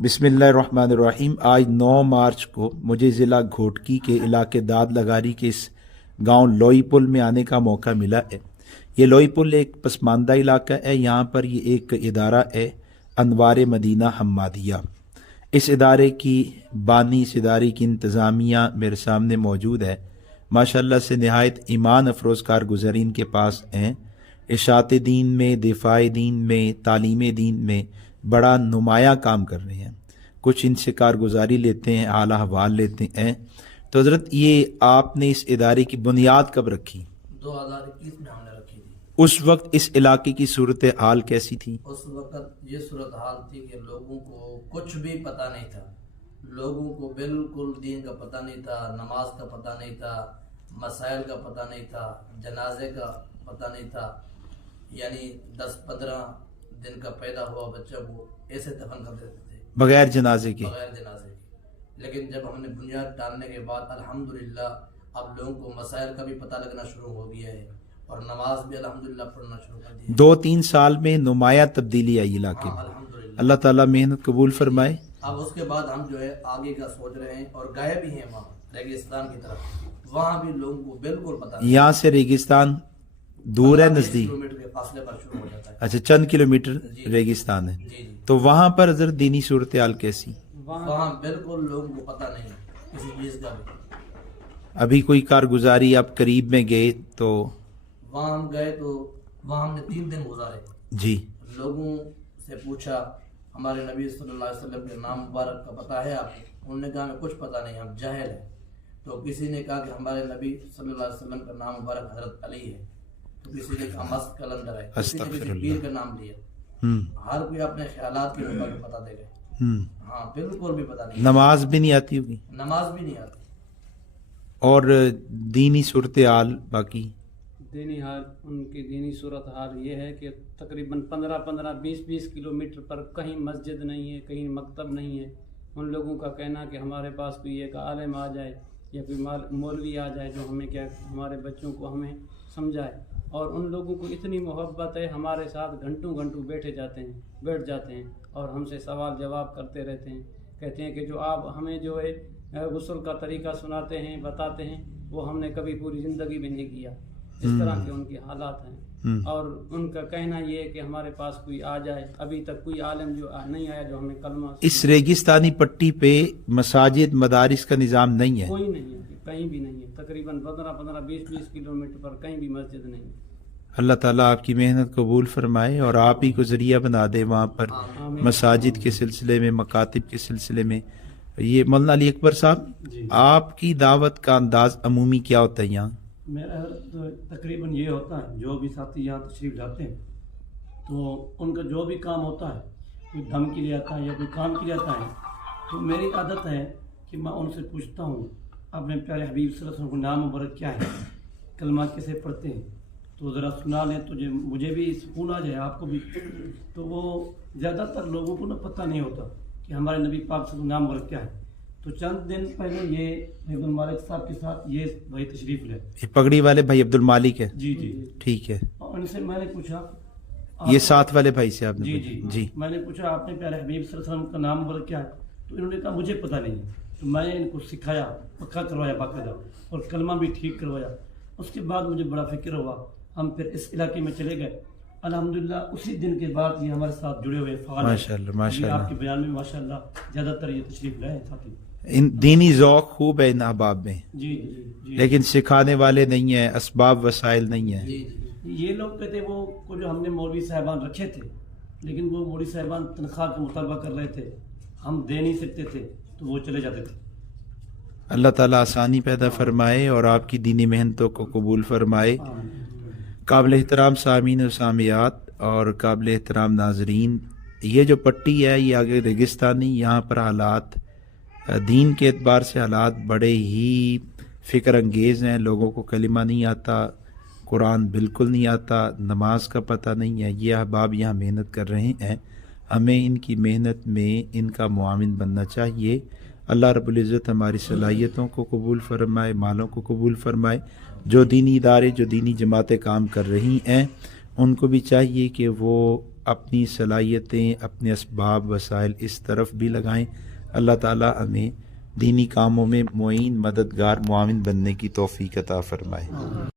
بسم اللہ الرحمن الرحیم۔ آج 9 مارچ کو مجھے ضلع گھوٹکی کے علاقے داد لگاری کے اس گاؤں لوئی پل میں آنے کا موقع ملا ہے۔ یہ لوئی پل ایک پسماندہ علاقہ ہے۔ یہاں پر یہ ایک ادارہ ہے، انوار مدینہ حمادیہ۔ اس ادارے کی بانی، اس ادارے کی انتظامیہ میرے سامنے موجود ہے۔ ماشاءاللہ سے نہایت ایمان افروز کارگزارین کے پاس ہیں۔ اشاعت دین میں، دفاع دین میں، تعلیم دین میں بڑا نمایاں کام کر رہے ہیں۔ کچھ ان سے کارگزاری لیتے ہیں، حال احوال لیتے ہیں۔ تو حضرت یہ آپ نے اس ادارے کی بنیاد کب رکھی؟ 2021 میں ہم نے رکھی تھی۔ اس وقت اس علاقے کی صورتحال کیسی تھی؟ اس وقت یہ صورتحال تھی کہ لوگوں کو کچھ بھی پتہ نہیں تھا، لوگوں کو بالکل دین کا پتہ نہیں تھا، نماز کا پتہ نہیں تھا، مسائل کا پتہ نہیں تھا، جنازے کا پتہ نہیں تھا۔ یعنی 10-15 دن کا پیدا ہوا بچہ کو ایسے دفن کر دیتے تھے بغیر جنازے کے؟ بغیر جنازے کے۔ لیکن جب ہم نے بنیاد ڈالنے کے بعد الحمدللہ اب لوگوں کو مسائل کا بھی پتہ لگنا شروع ہو گیا ہے اور نماز بھی الحمدللہ پڑھنا شروع کر دی ہے۔ 2-3 سال میں نمایاں تبدیلی آئی علاقے میں۔ الحمدللہ اللہ تعالیٰ محنت قبول فرمائے۔ اب اس کے بعد ہم جو ہے آگے کا سوچ رہے ہیں اور گئے بھی ہیں وہاں ریگستان کی طرف۔ وہاں بھی لوگوں کو بالکل پتہ نہیں۔ یہاں سے ریگستان دور ہے نزدیک؟ کلومیٹر کے فاصلے پر شروع ہو جاتا ہے۔ اچھا، چند کلومیٹر ریگستان ہے۔ جی جی۔ تو وہاں پر حضرت دینی صورتحال کیسی؟ وہاں بالکل لوگوں کو پتہ نہیں کسی چیز کا بھی۔ ابھی کوئی کارگزاری آپ قریب میں گئے تو؟ وہاں ہم گئے تو وہاں ہم نے 3 دن گزارے۔ جی۔ لوگوں سے پوچھا ہمارے نبی صلی اللہ علیہ وسلم کے نام مبارک کا پتہ ہے آپ کو؟ انہوں نے کہا ہمیں کچھ پتہ نہیں، ہم جاہل ہیں۔ تو کسی نے کہا کہ ہمارے نبی صلی اللہ علیہ وسلم کا نام مبارک حضرت علی ہے، تو کسی نے کہا مست کلندر ہے، کسی نے کسی پیر کا نام لیا۔ ہر کوئی اپنے خیالات کے مطابق پتہ دے گئے۔ ہاں بالکل بھی پتہ نہیں۔ نماز بھی نہیں آتی ہوگی؟ نماز بھی نہیں آتی۔ اور دینی صورتحال باقی؟ دینی حال، ان کی دینی صورتحال یہ ہے کہ تقریباً 15 20 کلومیٹر پر کہیں مسجد نہیں ہے، کہیں مکتب نہیں ہے۔ ان لوگوں کا کہنا کہ ہمارے پاس کوئی ایک عالم آ جائے یا کوئی مولوی آ جائے جو ہمیں کیا ہمارے بچوں کو ہمیں سمجھائے۔ اور ان لوگوں کو اتنی محبت ہے، ہمارے ساتھ گھنٹوں بیٹھ جاتے ہیں اور ہم سے سوال جواب کرتے رہتے ہیں۔ کہتے ہیں کہ جو آپ ہمیں جو ہے غسل کا طریقہ سناتے ہیں، بتاتے ہیں، وہ ہم نے کبھی پوری زندگی میں نہیں کیا۔ اس طرح کے ان کے حالات ہیں۔ اور ان کا کہنا یہ ہے کہ ہمارے پاس کوئی آ جائے، ابھی تک کوئی عالم جو نہیں آیا جو ہمیں کلمہ اس ریگستانی پٹی پہ مساجد، مدارس کا نظام نہیں ہے؟ کوئی نہیں ہے، کہیں بھی نہیں ہے۔ تقریباً 15 20 کلومیٹر پر کہیں بھی مسجد نہیں ہے۔ اللہ تعالیٰ آپ کی محنت قبول فرمائے اور آپ ہی کو ذریعہ بنا دے وہاں پر مساجد کے سلسلے میں، مکاتب کے سلسلے میں۔ یہ مولانا علی اکبر صاحب، آپ کی دعوت کا انداز عمومی کیا ہوتا ہے یہاں؟ میرا تقریباً یہ ہوتا ہے، جو بھی ساتھی یہاں تشریف لاتے ہیں تو ان کا جو بھی کام ہوتا ہے، کوئی دم کے لیے آتا ہے یا کوئی کام کے لیے آتا ہے، تو میری عادت ہے کہ میں ان سے پوچھتا ہوں اپنے پیارے حبیب صلی اللہ علیہ وسلم کا نام مبارک کیا ہے، کلمہ کیسے پڑھتے ہیں، تو ذرا سنا لیں تو مجھے بھی سکون آ جائے، آپ کو بھی۔ تو وہ زیادہ تر لوگوں کو پتہ نہیں ہوتا کہ ہمارے نبی پاک صلی اللہ علیہ وسلم کا نام مبارک کیا ہے۔ تو چند دن پہلے یہ عبد المالک صاحب کے ساتھ یہ بھائی تشریف لے، یہ پگڑی والے بھائی عبد المالک ہے؟ جی جی ٹھیک ہے۔ اور ان سے میں نے پوچھا، یہ ساتھ والے بھائی سے آپ نے؟ جی میں نے پوچھا آپ نے پیارے حبیب صلی اللہ علیہ وسلم کا نام مبارک کیا ہے؟ تو انہوں نے کہا مجھے پتہ نہیں ہے۔ تو میں نے ان کو سکھایا، پکا کروایا باقاعدہ، اور کلمہ بھی ٹھیک کروایا۔ اس کے بعد مجھے بڑا فکر ہوا، ہم پھر اس علاقے میں چلے گئے۔ الحمدللہ اسی دن کے بعد یہ ہمارے ساتھ جڑے ہوئے فعال ہیں۔ ماشاءاللہ آپ کے بیان میں ماشاءاللہ زیادہ تر یہ تشریف لائے ہیں ساتھی۔ دینی ذوق خوب ہے ان احباب میں، جی جی۔ لیکن سکھانے والے نہیں ہیں، اسباب وسائل نہیں ہیں۔ یہ لوگ کہتے وہ جو ہم نے مولوی صاحبان رکھے تھے، لیکن وہ مولوی صاحبان تنخواہ کا مطالبہ کر رہے تھے، ہم دے نہیں سکتے تھے تو وہ چلے جاتے تھے۔ اللہ تعالیٰ آسانی پیدا فرمائے اور آپ کی دینی محنتوں کو قبول فرمائے۔ قابل احترام سامعین و سامعات اور قابل احترام ناظرین، یہ جو پٹی ہے یہ آگے ریگستانی، یہاں پر حالات دین کے اعتبار سے حالات بڑے ہی فکر انگیز ہیں۔ لوگوں کو کلمہ نہیں آتا، قرآن بالکل نہیں آتا، نماز کا پتہ نہیں ہے۔ یہ احباب یہاں محنت کر رہے ہیں، ہمیں ان کی محنت میں ان کا معاون بننا چاہیے۔ اللہ رب العزت ہماری صلاحیتوں کو قبول فرمائے، مالوں کو قبول فرمائے۔ جو دینی ادارے، جو دینی جماعتیں کام کر رہی ہیں، ان کو بھی چاہیے کہ وہ اپنی صلاحیتیں، اپنے اسباب وسائل اس طرف بھی لگائیں۔ اللہ تعالیٰ ہمیں دینی کاموں میں معین، مددگار، معاون بننے کی توفیق عطا فرمائے۔